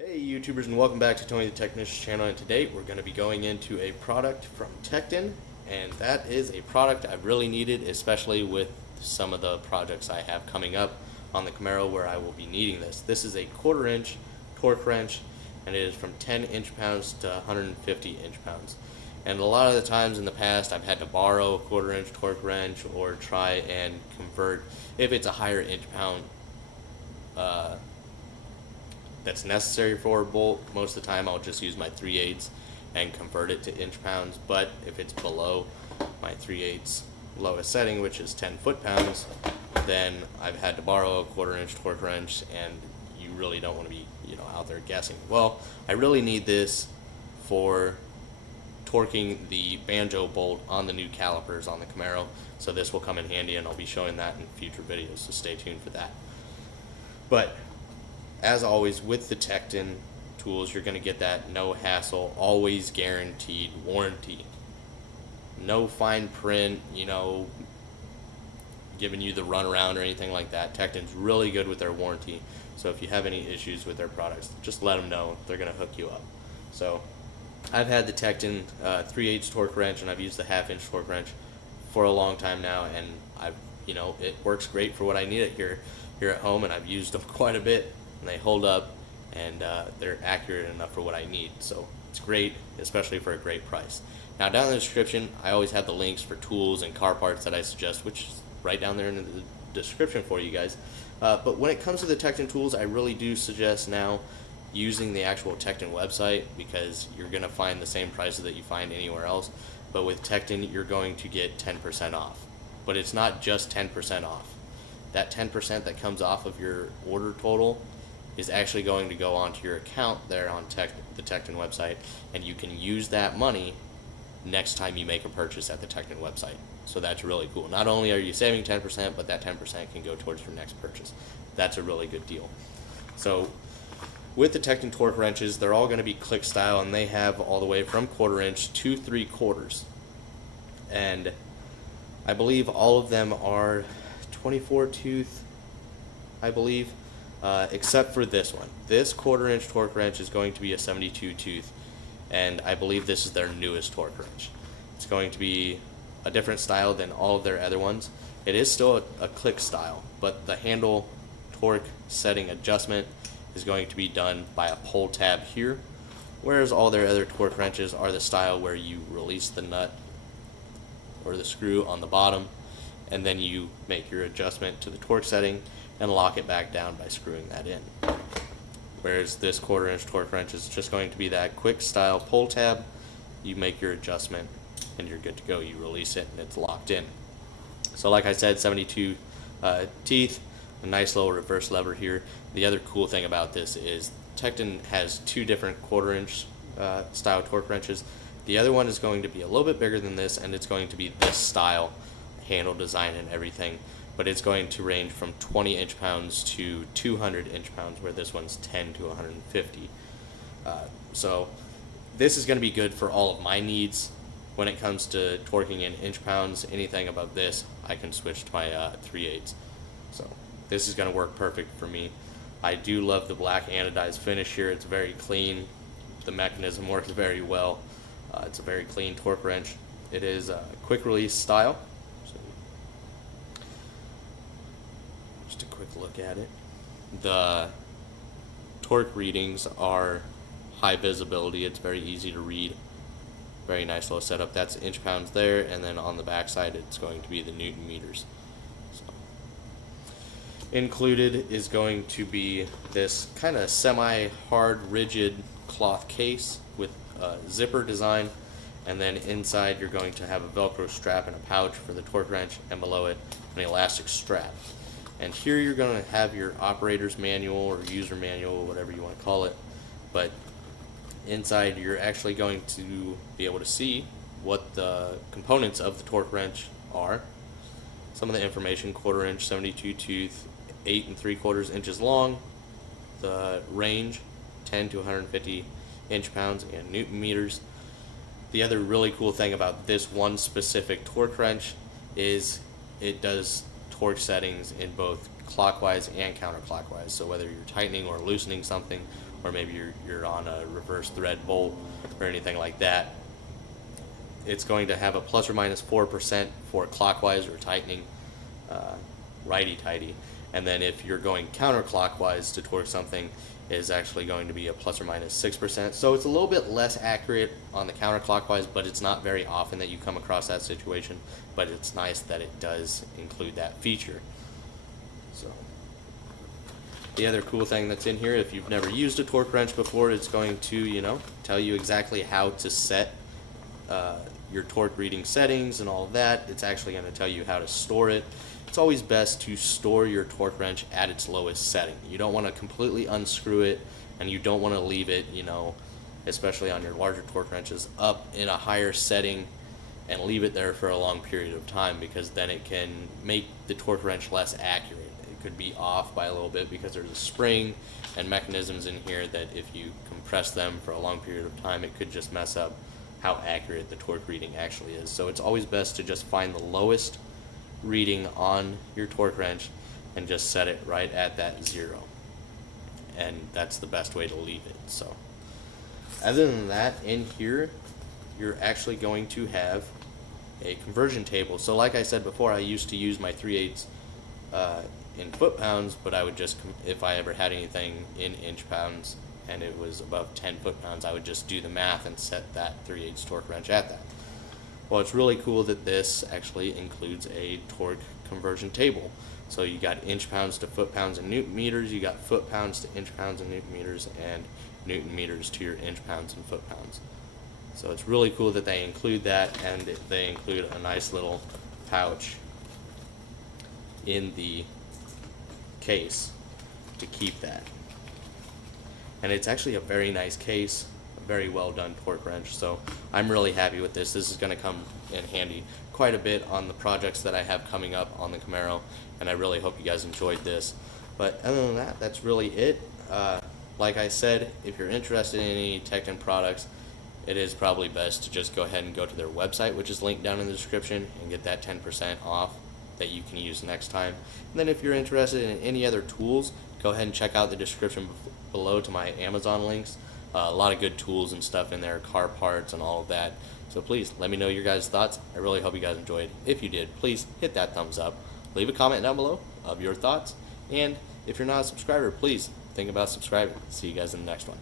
Hey YouTubers, and welcome back to Tony the Technician's channel, and today we're going to be going into a product from Tekton, and that is a product I've really needed, especially with some of the projects I have coming up on the Camaro where I will be needing this. This is a 1/4 inch torque wrench, and it is from 10 inch-pounds to 150 inch-pounds. And a lot of the times in the past I've had to borrow a 1/4 inch torque wrench or try and convert if it's a higher inch-pound that's necessary for a bolt. Most of the time I'll just use my 3/8 and convert it to inch-pounds, but if it's below my 3/8 lowest setting, which is 10 foot-pounds, then I've had to borrow a 1/4 inch torque wrench, and you really don't want to be out there guessing. Well, I really need this for torquing the banjo bolt on the new calipers on the Camaro, so this will come in handy, and I'll be showing that in future videos, so stay tuned for that. But as always with the Tekton tools, you're going to get that no hassle, always guaranteed warranty. No fine print, giving you the runaround or anything like that. Tekton's really good with their warranty, so if you have any issues with their products, just let them know. They're going to hook you up. So I've had the Tekton 3/8 torque wrench, and I've used the 1/2 inch torque wrench for a long time now, and it works great for what I need it here at home, and I've used them quite a bit, and they hold up, and they're accurate enough for what I need. So it's great, especially for a great price. Now down in the description, I always have the links for tools and car parts that I suggest, which is right down there in the description for you guys. But when it comes to the Tekton tools, I really do suggest now using the actual Tekton website, because you're going to find the same prices that you find anywhere else. But with Tekton, you're going to get 10% off. But it's not just 10% off. That 10% that comes off of your order total is actually going to go onto your account there on the Tekton website, and you can use that money next time you make a purchase at the Tekton website. So that's really cool. Not only are you saving 10%, but that 10% can go towards your next purchase. That's a really good deal. So with the Tekton torque wrenches, they're all going to be click style, and they have all the way from 1/4 inch to 3/4. And I believe all of them are 24 tooth, I believe, except for this one. This 1/4 inch torque wrench is going to be a 72 tooth, and I believe this is their newest torque wrench. It's going to be a different style than all of their other ones. It is still a click style, but the handle torque setting adjustment is going to be done by a pull tab here, whereas all their other torque wrenches are the style where you release the nut or the screw on the bottom, and then you make your adjustment to the torque setting and lock it back down by screwing that in. Whereas this 1/4 inch torque wrench is just going to be that quick style pull tab. You make your adjustment and you're good to go. You release it and it's locked in. So like I said, 72 teeth, a nice little reverse lever here. The other cool thing about this is Tekton has two different 1/4 inch style torque wrenches. The other one is going to be a little bit bigger than this, and it's going to be this style handle design and everything, but it's going to range from 20 inch-pounds to 200 inch-pounds, where this one's 10 to 150. So this is going to be good for all of my needs when it comes to torquing in inch-pounds. Anything above this, I can switch to my 3/8. So this is going to work perfect for me. I do love the black anodized finish here. It's very clean. The mechanism works very well. It's a very clean torque wrench. It is a quick release style. So just a quick look at it. The torque readings are high visibility. It's very easy to read. Very nice little setup. That's inch-pounds there, and then on the back side it's going to be the Newton meters. So included is going to be this kind of semi-hard, rigid cloth case with a zipper design, and then inside you're going to have a Velcro strap and a pouch for the torque wrench, and below it an elastic strap. And here you're going to have your operator's manual or user manual, whatever you want to call it, but inside you're actually going to be able to see what the components of the torque wrench are. Some of the information: 1/4 inch, 72 tooth, 8 3/4 inches long, the range 10 to 150 inch-pounds, and Newton meters. The other really cool thing about this one specific torque wrench is it does torque settings in both clockwise and counterclockwise. So whether you're tightening or loosening something, or maybe you're on a reverse thread bolt or anything like that, it's going to have a plus or minus 4% for clockwise or tightening, righty-tighty. And then if you're going counterclockwise to torque something, is actually going to be a plus or minus 6%. So it's a little bit less accurate on the counterclockwise, but it's not very often that you come across that situation. But it's nice that it does include that feature. So the other cool thing that's in here, if you've never used a torque wrench before, it's going to, tell you exactly how to set your torque reading settings and all of that. It's actually going to tell you how to store it. It's always best to store your torque wrench at its lowest setting. You don't want to completely unscrew it, and you don't want to leave it, especially on your larger torque wrenches, up in a higher setting and leave it there for a long period of time, because then it can make the torque wrench less accurate. It could be off by a little bit because there's a spring and mechanisms in here that if you compress them for a long period of time, it could just mess up how accurate the torque reading actually is. So it's always best to just find the lowest reading on your torque wrench and just set it right at that 0, and that's the best way to leave it. So other than that, in here you're actually going to have a conversion table. So like I said before, I used to use my 3/8 in foot-pounds, but I would just, if I ever had anything in inch-pounds and it was above 10 foot-pounds, I would just do the math and set that 3/8 torque wrench at that. Well, it's really cool that this actually includes a torque conversion table. So you got inch-pounds to foot-pounds and newton-meters, you got foot-pounds to inch-pounds and newton-meters, and newton-meters to your inch-pounds and foot-pounds. So it's really cool that they include that, and they include a nice little pouch in the case to keep that. And it's actually a very nice case, a very well done torque wrench, so I'm really happy with this. This is going to come in handy quite a bit on the projects that I have coming up on the Camaro, and I really hope you guys enjoyed this. But other than that, that's really it. Like I said, if you're interested in any Tekton products, it is probably best to just go ahead and go to their website, which is linked down in the description, and get that 10% off that you can use next time. And then if you're interested in any other tools, go ahead and check out the description below to my Amazon links. A lot of good tools and stuff in there, car parts and all of that. So please let me know your guys' thoughts. I really hope you guys enjoyed. If you did, please hit that thumbs up. Leave a comment down below of your thoughts. And if you're not a subscriber, please think about subscribing. See you guys in the next one.